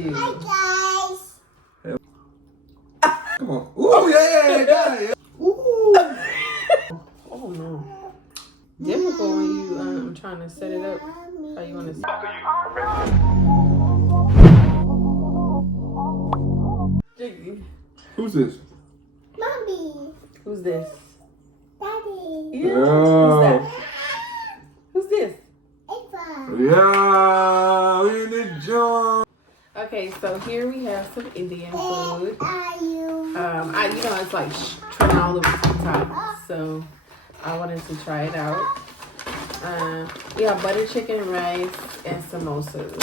Hi guys. Come on. Ooh, yeah, got it. Ooh. Oh no. Difficult when you I'm trying to set it up. How you want to Jiggy. Who's this? Mommy. Who's this? Daddy. Yeah. Yeah. Who's that? Who's this? Eva. Yeah, we in the joint. Okay, so here we have some Indian food. Are you? It's like trimming all over the top, so I wanted to try it out. We have butter chicken, rice, and samosas.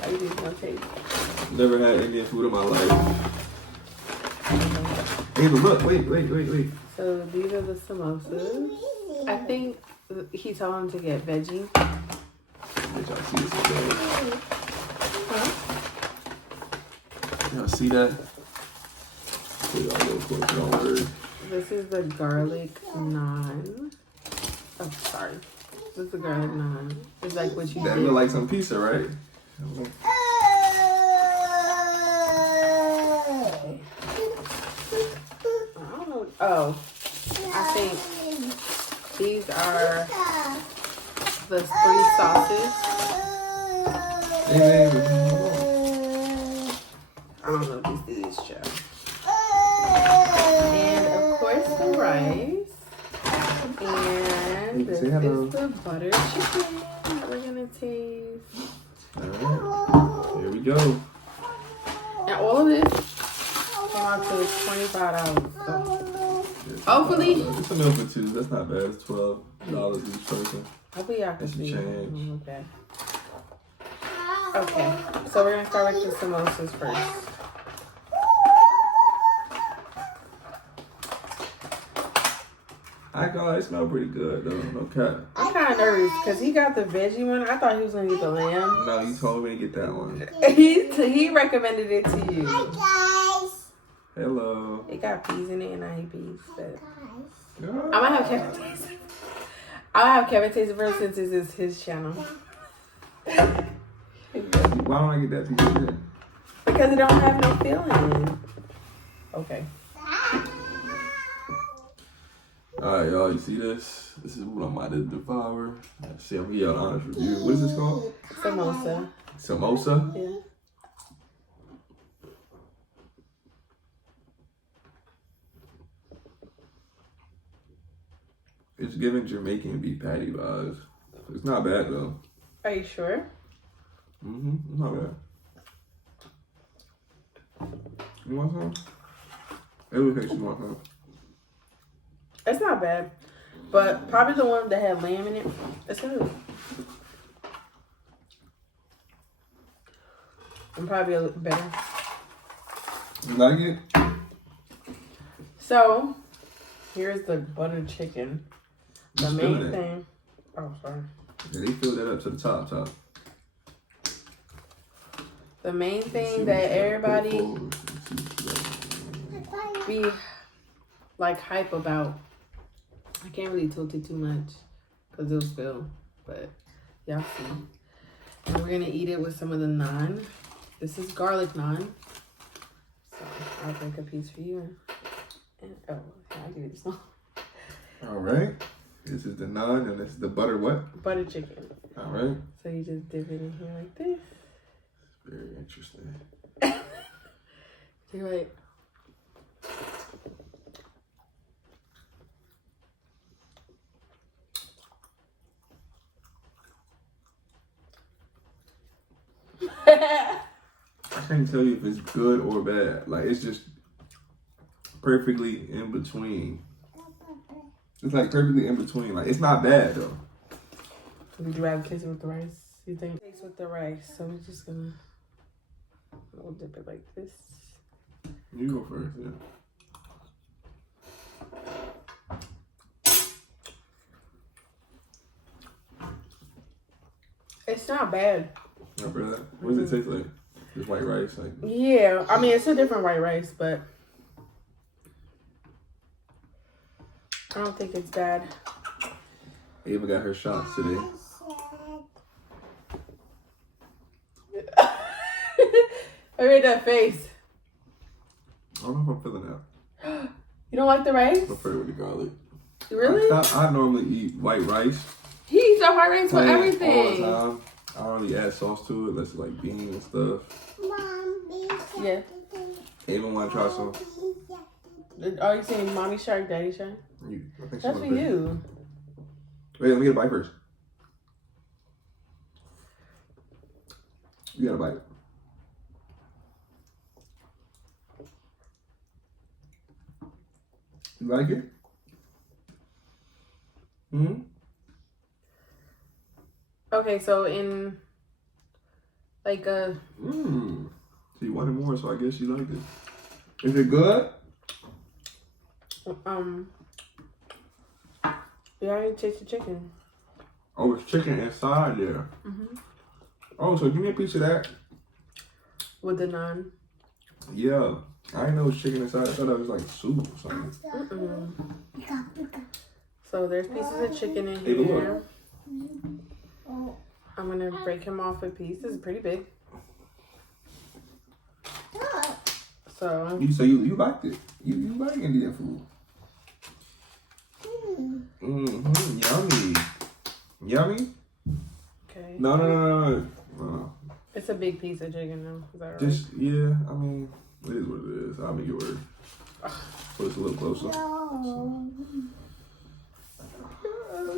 How you do no taste? Never had Indian food in my life. Hey, but look, wait. So these are the samosas. I think he told him to get veggie. Did y'all see this today? Huh? Y'all see that? Put it all real quick, don't worry. This is the garlic naan. Oh, sorry. This is the garlic naan. It's like what you That did. look like some pizza, right? I don't know. Oh, I think these are the 3 sauces. I don't know if this is Joe. And of course the rice. And this is the butter chicken that we're gonna taste. Alright, here we go. And all of this came out to $25. So hopefully, It's a meal for 2. That's not bad. It's $12 each person. hopefully y'all can That's a see. change. Okay. Okay, so we're gonna start with the samosas first. I call it smell pretty good though. No cap. I'm kind of nervous because he got the veggie one. I thought he was gonna get the lamb. No, you told me to get that one. He recommended it to you. Hi guys. Hello. It got peas in it and I hate peas. But Yeah. I might have Kevin taste it. I'll have Kevin taste it first since this is his channel. Why don't I get that piece of it? Because it don't have no filling. Okay. Alright, y'all, you see this? This is what I'm about to devour. Let's see, I'm gonna give y'all an honest review. What is this called? Samosa. Samosa? Yeah. It's giving Jamaican beef patty vibes. It's not bad though. Are you sure? It's not bad. You want some? It would taste you want some. It's not bad. But probably the one that had lamb in it. It's good. And probably a little better. You like it? So, here's the butter chicken. The Just main filling it. thing. Oh, sorry. Yeah, they filled that up to the top. The main thing that everybody be like hype about. I can't really tilt it too much because it'll spill, but y'all see. And we're gonna eat it with some of the naan. This is garlic naan. So I'll take a piece for you. And oh, I do this one. Alright. This is the naan and this is the butter what? Butter chicken. Alright. So you just dip it in here like this. Very interesting. You're right. I can't tell you if it's good or bad. Like, it's just perfectly in between. It's like perfectly in between. Like, it's not bad though. Would you rather taste it with the rice? You think? Taste with the rice. So we're just gonna we'll dip it like this. You go first, yeah. It's not bad. Not bad. What does it taste like? Just white rice, like. Yeah, I mean it's a different white rice, but I don't think it's bad. Ava got her shots today. I made that face. I don't know if I'm feeling that. You don't like the rice? I prefer it with the garlic. Really? I normally eat white rice. He eats that white rice for All everything. the time. I don't really add sauce to it unless it's like beans and stuff. Yeah. Even when I try some. Are you saying mommy shark, daddy shark? I think That's she for wants it. you. Wait, let me get a bite first. You got a bite. You like it? Mm-hmm. Okay, so in like a She wanted more, so I guess she liked it. Is it good? you already tasted chicken. Oh, it's chicken inside there. Oh, so give me a piece of that. With the naan. Yeah. I didn't know it was chicken inside. I thought it was like soup or something. So there's pieces of chicken in Hey, here. Oh. I'm gonna break him off a piece. This is pretty big. So You liked it. You like Indian food. Yummy. Yummy? okay. No. It's a big piece of chicken though. Is that right? Just, yeah, I mean, it is what it is. I'll make it work. Put it a little closer.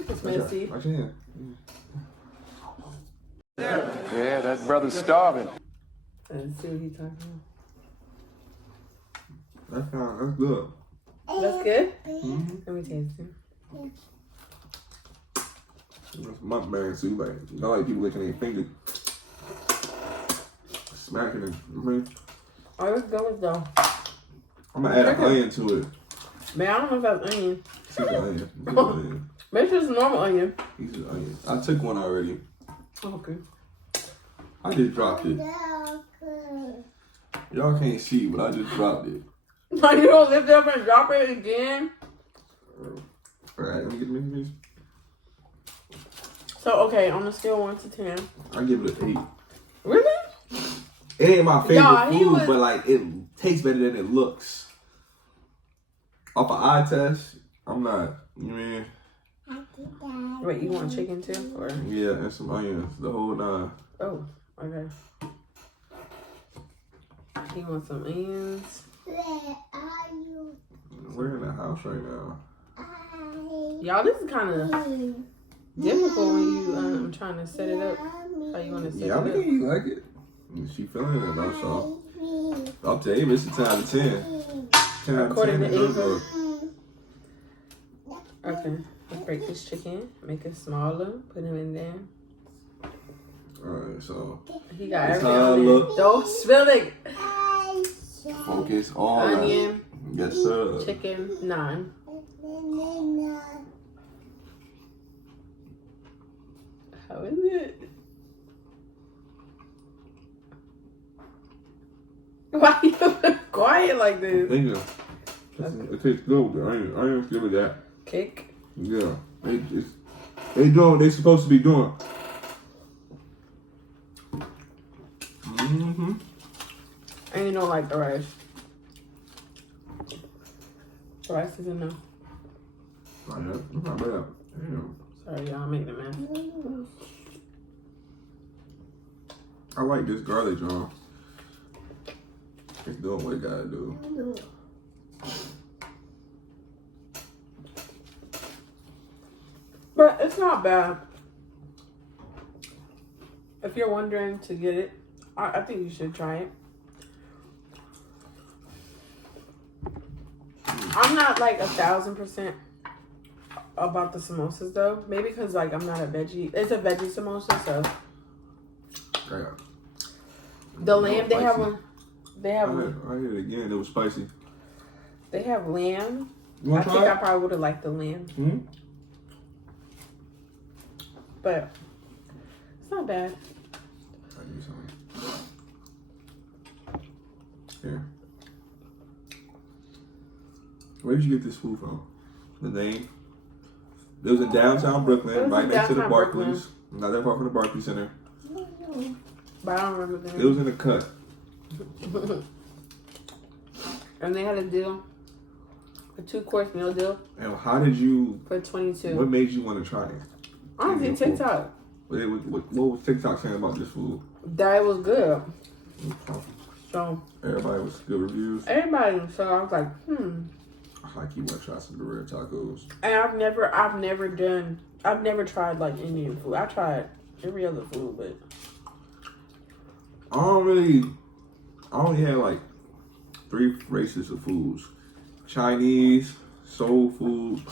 It's messy. Watch your hand. Yeah, that brother's starving. Let's see what he's talking That's good. about. That's good? Mm-hmm. Let me taste it. That's mukbang too. Like, I like people licking their fingers. Smacking it. Oh, it's good though. I'm gonna add an onion to it. Man, I don't know if that's onion. He's an onion. He's an onion. Maybe it's normal onion. He's an onion. I took one already. Okay. I just dropped it. Y'all can't see, but I just dropped it. Like you don't lift it up and drop it again? Alright, let me get me. So, okay, on a scale of 1 to 10. I give it an 8. Really? It ain't my favorite Y'all, he food, was- but like it tastes better than it looks. Off an eye test, I'm not. You mean? Wait, you want chicken too? Or? Yeah, and some onions, the whole nine. Oh, okay. He wants some onions. Where are you? We're in the house right now. Y'all, this is kind of difficult when you trying to set it up. How you want to set Yeah, I it up? mean, you like it. She feeling it though, so. Up to Ava, it's a 10 out of 10. 10 out of According 10. to is Ava. good. Okay, let's break this chicken. Make it smaller. Put him in there. Alright, so. He got That's everything how on I it. look. Don't spill it. Focus all that. Onion, Yes, sir. chicken, naan. How is it? Why you quiet like this? Thank you. It tastes good with the onion. Onions give it that. Kick. Yeah. They doing what they supposed to be doing. Mm-hmm. And you don't like the rice. The rice is enough. Oh, yeah. It's not bad. Damn. Sorry, y'all, make the mess. I like this garlic, John. It's doing what it gotta do. But it's not bad. If you're wondering to get it, I think you should try it. I'm not like 1,000% about the samosas though. Maybe because like I'm not a veggie. It's a veggie samosa, so Yeah. the lamb they have Spicy. one. They have I hit it again. It was spicy. they have lamb. You I want to think try I probably would have liked the lamb, Hmm? but it's not bad. I'll give you something. Here. Where did you get this food from? The name? It was in downtown It Brooklyn, was right in next to the downtown Barclays. Not that far from the Barclays Center. But I don't remember the It name. was in the cut. And they had a deal, a 2-course meal deal And how did you? for $22. What made you want to try it? Honestly, TikTok. What was TikTok saying about this food? That it was good. So Everybody was good reviews. everybody, so I was like, I keep want to try some Dorito tacos. And I've never tried like Indian food. I tried every other food, but I only had like 3 races of foods: Chinese, soul food,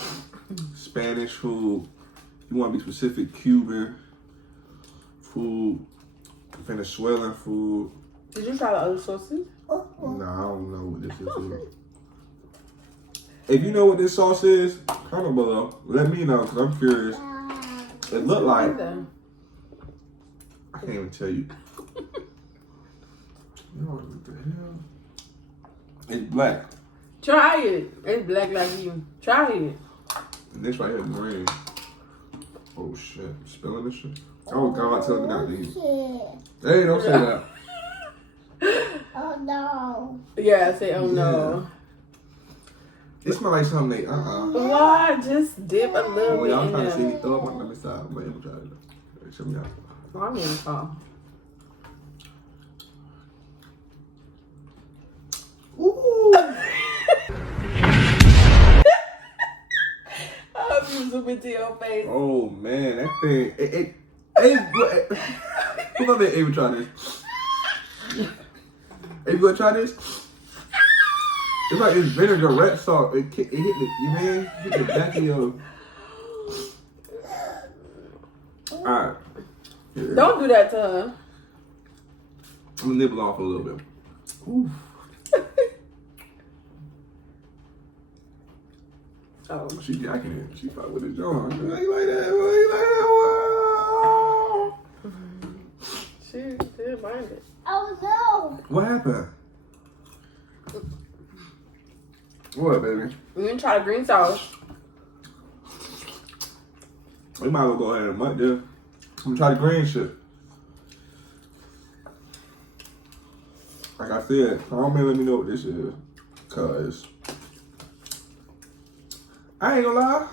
Spanish food. You want to be specific? Cuban food, Venezuelan food. did you try the other sauces? Nah, I don't know what this is. If you know what this sauce is, comment below. Let me know, because I'm curious. It looked like... I can't even tell you. You know what the hell? It's black. Try it. It's black like you. Try it. And this right here is green. Oh, shit. I'm spilling this shit? Oh, God, tell me not to eat. Hey, don't say that. Oh no. Yeah, I say, oh no. It smells like something they, Why? Just dip a little Oh, bit y'all in trying to see there. me throw up? Let me stop. I'm going to try it. Show me out. Oh, I'm gonna call. Ooh. I hope you zoom into your face. Oh, man. That thing. Who about to even try this? Hey, you gonna try this? It's like it's vinaigrette sauce. It hit the, you mean? Hit the back of your. Alright. Don't do that to her. I'm gonna nibble off a little bit. Oof. Oh. She jacking it. She fuck with the joint. You like that? You like that? She didn't mind it. Oh no. What happened? What, baby? We're gonna try the green sauce. We might as well go ahead and might do. I'm gonna try the green shit. Like I said, call me and let me know what this is. Cause I ain't gonna lie.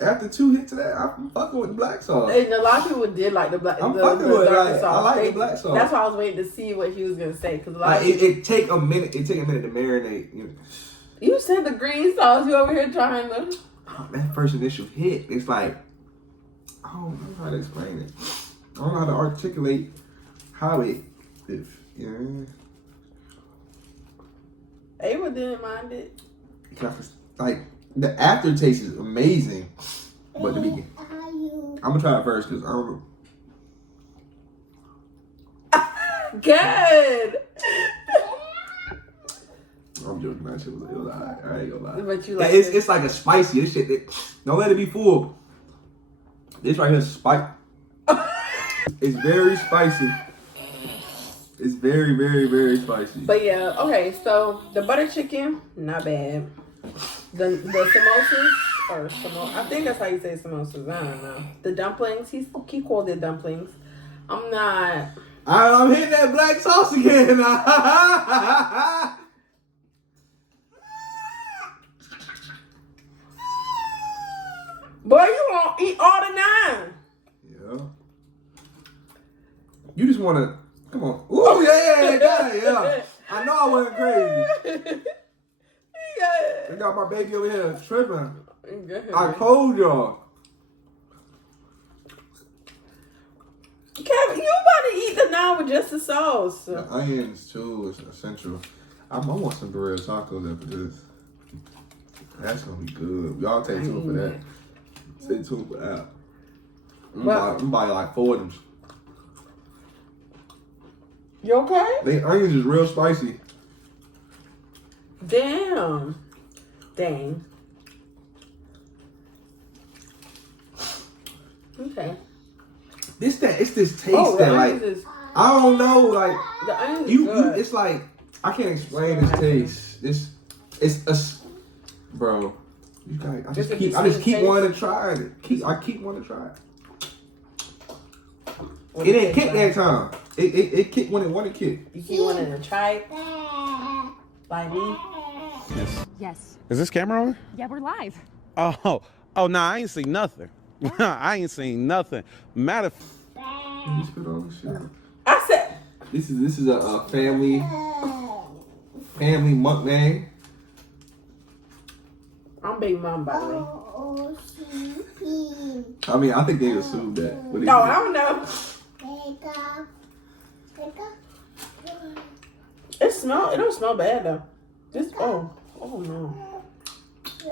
After 2 hits of that, I'm fucking with the black sauce. And a lot of people did like the black. I'm the fucking with it. darker Like, sauce. I like the black sauce. That's why I was waiting to see what he was gonna say. Cause a lot Like of people, it take a minute. It take a minute to marinate. You know. you said the green sauce. You over here trying to. That first initial hit, it's like I don't know how to explain it. I don't know how to articulate how it. If you know. Ava didn't mind it. Like the aftertaste is amazing, but the beginning. Are you? I'm gonna try it first because I don't know. Good. I'm joking. That shit was, it was alright. I ain't gonna lie. But you like It's like a spicy. This shit. Don't let it be full. This right here is spicy. It's very spicy. It's very, very, very spicy. But yeah, okay. So the butter chicken, not bad. The samosas or I think that's how you say samosas. I don't know. The dumplings. He called it dumplings. I'm not. I'm hitting that black sauce again. Boy, you won't eat all the 9. Yeah. You just wanna come on. Ooh, yeah, got it, yeah. I know I wasn't crazy. I got my baby over here tripping. I told y'all. Kevin, you about to eat the 9 with just the sauce. The onions too is essential. I want some Dorito tacos after this. That's gonna be good. Y'all stay tuned for that. Stay tuned for that. I'm gonna buy like 4 of them. You okay? The onions is real spicy. Damn. Dang. Okay. It's this taste that like I don't know, like the onions is you good. it's like I can't explain this taste. It's a bro. You got I just keep wanting to try it. I keep wanting to try it. It didn't kick that time. It kicked when it wanted to kick. You keep wanting to try it? Like me? Yes. Is this camera on? Yeah, we're live. Oh, nah, I ain't seen nothing. I ain't seen nothing. Matter of You spit all this shit. I said, This is a family mukbang. I'm Big Mom, by the way. I mean, I think they assumed that. What No, I don't know. It don't smell bad though. This, oh no.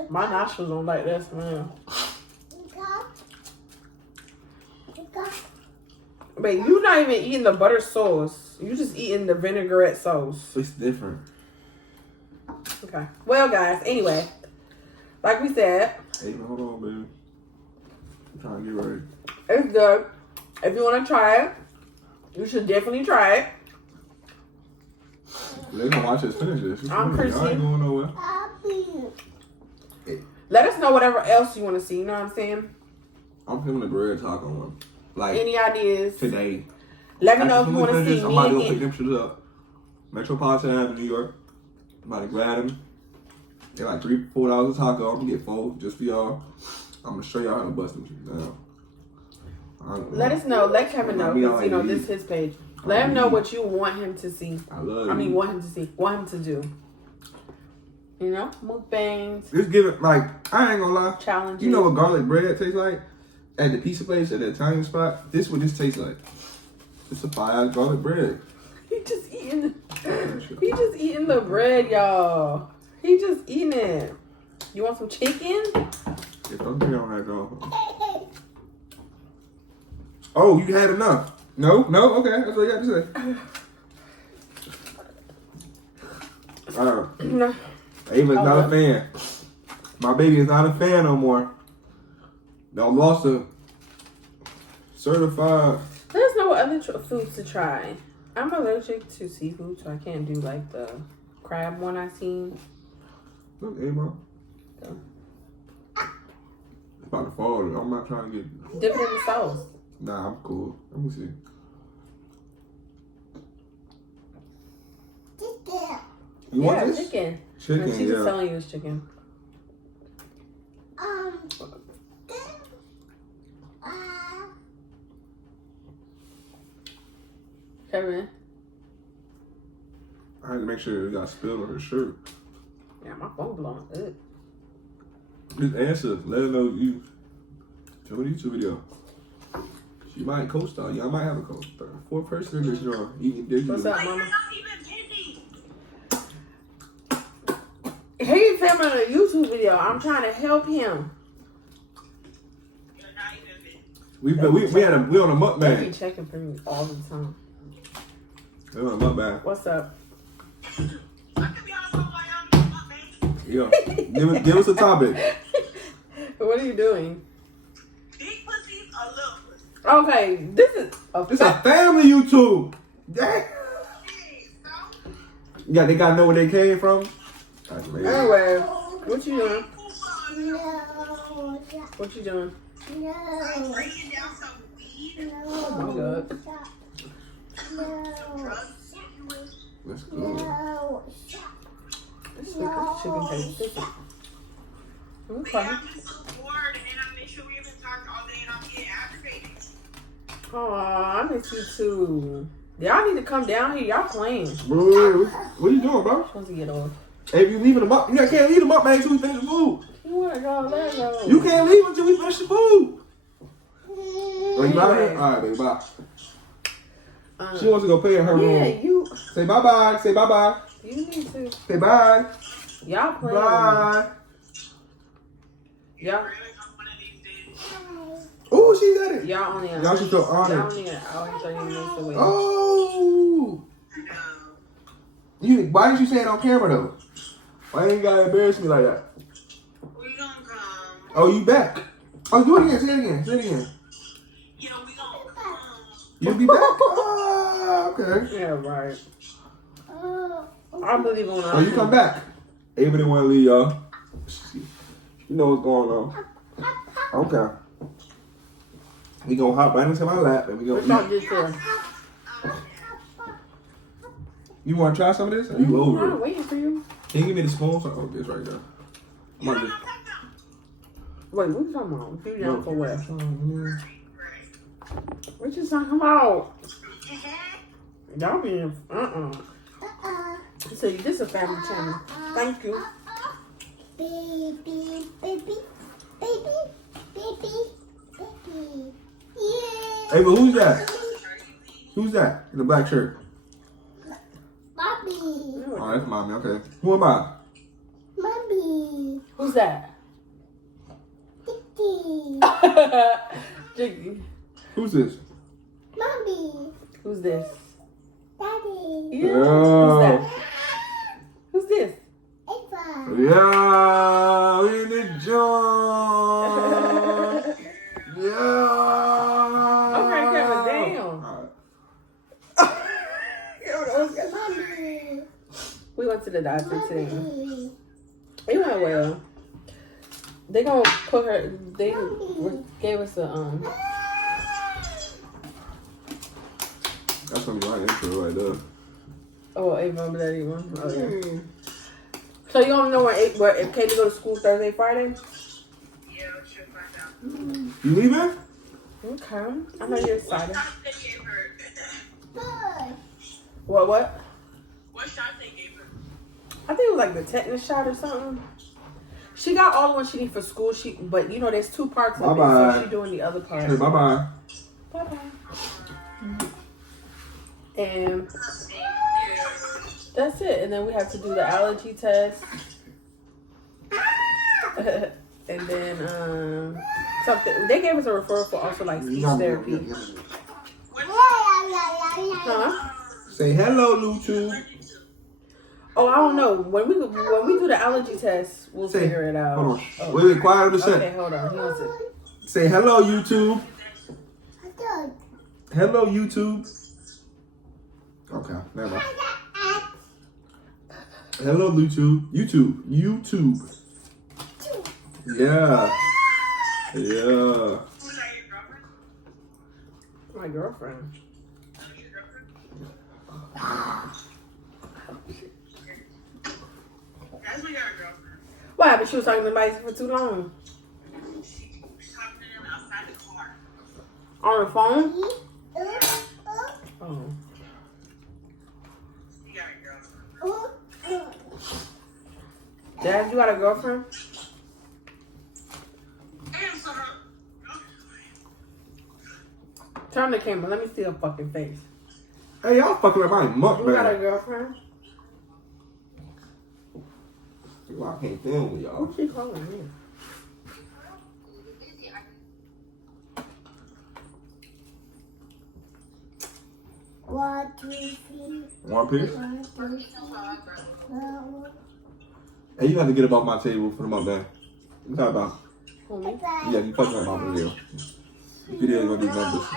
My nostrils don't like that smell. But you not even eating the butter sauce. You just eating the vinaigrette sauce. It's different. Okay. Well, guys, anyway. Like we said. Hey, hold on, baby. I'm trying to get ready. It's good. If you want to try it, you should definitely try it. They're gonna watch us finish this. I'm I ain't Chrissy. going nowhere. Let us know whatever else you want to see. You know what I'm saying? I'm filming the bread taco one. Like Any ideas? today. Let me know if you want to Finish see this, I'm about to go pick me them shit up. Metropolitan Ave, New York. I'm about to grab them. They're like $3-4 a taco. I'm gonna get 4 just for y'all. I'm gonna show y'all how to bust them shit down. Let us know. Let Kevin know. Because, you know, this is his page. Let him know what you want him to see. I love want him to see. Want him to do. You know? Mukbangs. Just give it, like, I ain't gonna lie. Challenges. You know what garlic bread tastes like? At the pizza place, at that Italian spot, this is what this tastes like. It's a fire garlic bread. He just eating the bread, y'all. He just eating it. You want some chicken? If I'm getting on that, though. Oh, you had enough. No, okay, that's what you got to say. No. Ava's not a fan. My baby is not a fan no more. Y'all lost a certified. There's no other foods to try. I'm allergic to seafood, so I can't do like the crab one I seen. Look, Ava. So. It's about to fall. I'm not trying to get. Dip it in the sauce. Nah, I'm cool. Let me see. You want this? Chicken. Chicken, She's just yeah. telling you it's chicken. Kevin. I had to make sure it got spilled on her shirt. Yeah, my phone blowing up. Just answer. Let her know you. Show the YouTube video. She might co-star. Y'all might have a co-star. 4th person in this genre. Eating digital. What's up, mama? He filming a YouTube video. I'm trying to help him. We on a They be mukbang. checking for me all the time. We on a mukbang. What's up? Yeah. give us a topic. What are you doing? Big pussies or little pussies? Okay, this is It's a family YouTube. Dang. Yeah, they gotta know where they came from. That's amazing. Anyway, what you doing? No. What you doing? No. Bringing down some weed, Oh my god. No. drugs, Let's go. No. This chicken tastes different. Okay. I'm just so bored, and I make sure we haven't talked all day, and I'm getting aggravated. Oh, I miss you too. Y'all need to come down here. Y'all playing. Bro, what you doing, bro? Supposed to get off. Hey, if you leaving them up, you can't leave them up, man, until we finish the food. You wanna go? Let go. You can't leave until we finish the food. Oh, you out here? Anyway. All right, baby, bye. She wants to go play in her Yeah, room. you. Say bye-bye. Say bye-bye. You need to. Say bye. Y'all playing. Bye. Y'all. Oh, she got it. Y'all only. Y'all should feel honored. Y'all only an hour and 30 minutes away. Oh. Why didn't you say it on camera, though? Why you gotta embarrass me like that? We gonna come. Oh, you back. Oh, do it again. Say it again. Say it again. Yeah, we gonna come. You be back? Ah, okay. Yeah, right. I'm really going on. Oh, you come back. Ava didn't want to leave, y'all. You know what's going on. Okay. We gonna hop right into my lap and we gonna What y'all eat. did there? You want to try some of this? Or are you over I'm it? waiting for you. Can you give me the spoon? Oh, this right there. I'm gonna just. Wait, what you talking about? You down for what? Mm. What you talking about? Y'all being So this is a family channel. Thank you. Baby, baby, baby, baby, baby. Yeah. Hey, but who's that? Who's that in the black shirt? Mommy. Oh, that's mommy. Okay. Who am I? Mommy. Who's that? Titi. Jiggy. Who's this? Mommy. Who's this? Daddy. Yeah. Yeah. Who's that? Who's this? Eva. Yeah, we in the joint. Yeah. Okay, Kevin, damn. All right. Mommy. We went to the doctor today. Mommy. It went well. They gonna put her. They gave us a That's gonna be my intro right there. Oh, Ava, remember that one? Oh yeah. So you don't know where if Katie go to school Thursday, Friday? Yeah, she'll find out. You leaving? Okay. I know you're excited. What shot they gave her? What? What shot they gave her? I think it was like the tetanus shot or something. She got all the ones she needs for school. But you know, there's 2 parts of it, Bye-bye. so she's doing the other part. Hey, bye bye. Bye bye. And that's it. And then we have to do the allergy test. And then something they gave us a referral for also like speech therapy. Huh? Say hello, YouTube. Oh, I don't know. When we do the allergy test, we'll Say, figure it out. hold on. Oh. Wait, quiet on the set. Okay, hold on. He wants to. Say hello, YouTube. Hello, YouTube. Okay, never mind. Hello, YouTube. YouTube. Yeah. Yeah. Who's that, your girlfriend? My girlfriend. Who's your girlfriend? That's when you got a girlfriend. What happened? She was talking to somebody for too long. She was talking to them outside the car. On the phone? Oh. You got a girlfriend. Dad, you got a girlfriend? Answer her. Turn the camera. Let me see her fucking face. Hey, y'all fucking with my You got a mukbang. girlfriend? Well, I can't film with y'all. Who's she calling me? One, two, three. One piece? One, two, three. Hey, you have to get up off my table for the mukbang. You talk about? Who, me? Yeah, you fucking with my video. The video is gonna be numbers.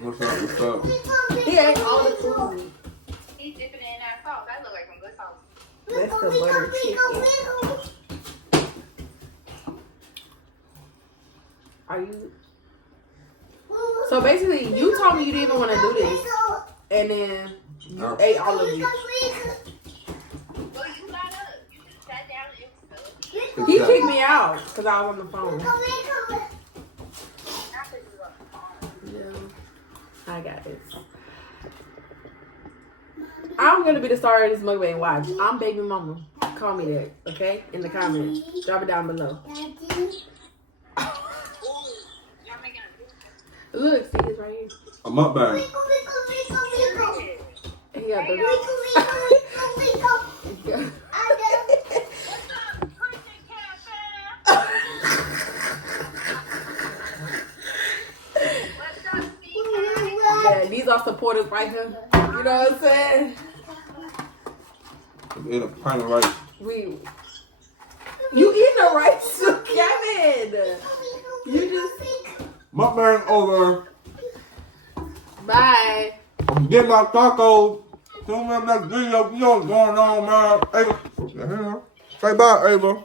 What's up? What's up? He ate all the food. He's dipping it in that sauce. That look like some good sauce. That's the butter chicken. Are you? So basically, you told me you didn't even want to do this, and then you ate all of it. Well, you got up. You just sat down and stuff. He kicked me out because I was on the phone. Yeah, I got this. I'm gonna be the star of this mukbang. Watch. I'm baby mama. Call me that, okay? In the comments. Drop it down below. Look, see this right here. A mukbang. He got the. Yeah, these are supporters right here. You know what I'm saying? In a pint of rice. You eating the rice too, Kevin? You just. Mukbang over. Bye. I'm getting my tacos. Soon as next video, you know what's going on, man. Ava. What the hell? Say bye, Ava.